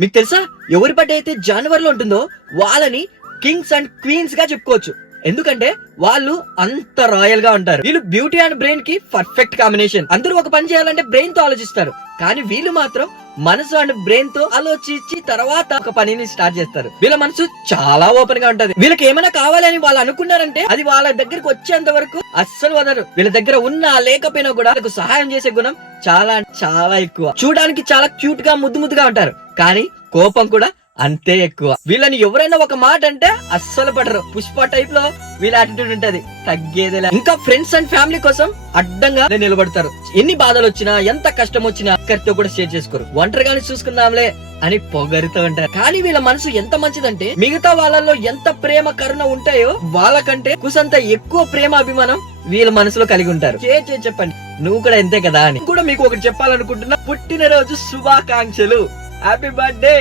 మీకు తెలుసా, ఎవరి బర్త్డే అయితే జనవరిలో ఉంటుందో వాళ్ళని కింగ్స్ అండ్ క్వీన్స్ గా చెప్పుకోవచ్చు. ఎందుకంటే వాళ్ళు అంత రాయల్ గా ఉంటారు. వీళ్ళు బ్యూటీ అండ్ బ్రెయిన్ కి పర్ఫెక్ట్ కాంబినేషన్. అందరూ ఒక పని చేయాలంటే బ్రెయిన్ తో ఆలోచిస్తారు, కానీ వీళ్ళు మాత్రం మనసు అండ్ బ్రెయిన్ తో ఆలోచించి తర్వాత ఒక పనిని స్టార్ట్ చేస్తారు. వీళ్ళ మనసు చాలా ఓపెన్ గా ఉంటది. వీళ్ళకి ఏమైనా కావాలని వాళ్ళు అనుకున్నారంటే అది వాళ్ళ దగ్గరికి వచ్చేంత వరకు అస్సలు వదరు. వీళ్ళ దగ్గర ఉన్నా లేకపోయినా కూడా వాళ్ళకు సహాయం చేసే గుణం చాలా చాలా ఎక్కువ. చూడడానికి చాలా క్యూట్ గా ముద్దు ముద్దుగా ఉంటారు, కానీ కోపం కూడా అంతే ఎక్కువ. వీళ్ళని ఎవరైనా ఒక మాట అంటే అస్సలు పడరు. పుష్ప టైప్ లో వీళ్ళ యాటిట్యూడ్ ఉంటది, తగ్గేదేలా. ఇంకా ఫ్రెండ్స్ అండ్ ఫ్యామిలీ కోసం అడ్డంగా నిలబడతారు. ఎన్ని బాధలు వచ్చినా ఎంత కష్టం వచ్చినా ఒక్కరితో కూడా షేర్ చేసుకోరు. ఒంటరిగానే చూసుకుందాంలే అని పొగరుతూ ఉంటారు. కానీ వీళ్ళ మనసు ఎంత మంచిదంటే మిగతా వాళ్ళలో ఎంత ప్రేమ కరుణ ఉంటాయో వాళ్ళకంటే కుసంత ఎక్కువ ప్రేమ అభిమానం వీళ్ళ మనసులో కలిగి ఉంటారు. చెప్పండి, నువ్వు కూడా ఎంతే కదా అని. కూడా మీకు ఒకటి చెప్పాలనుకుంటున్నా, పుట్టినరోజు శుభాకాంక్షలు. Happy birthday.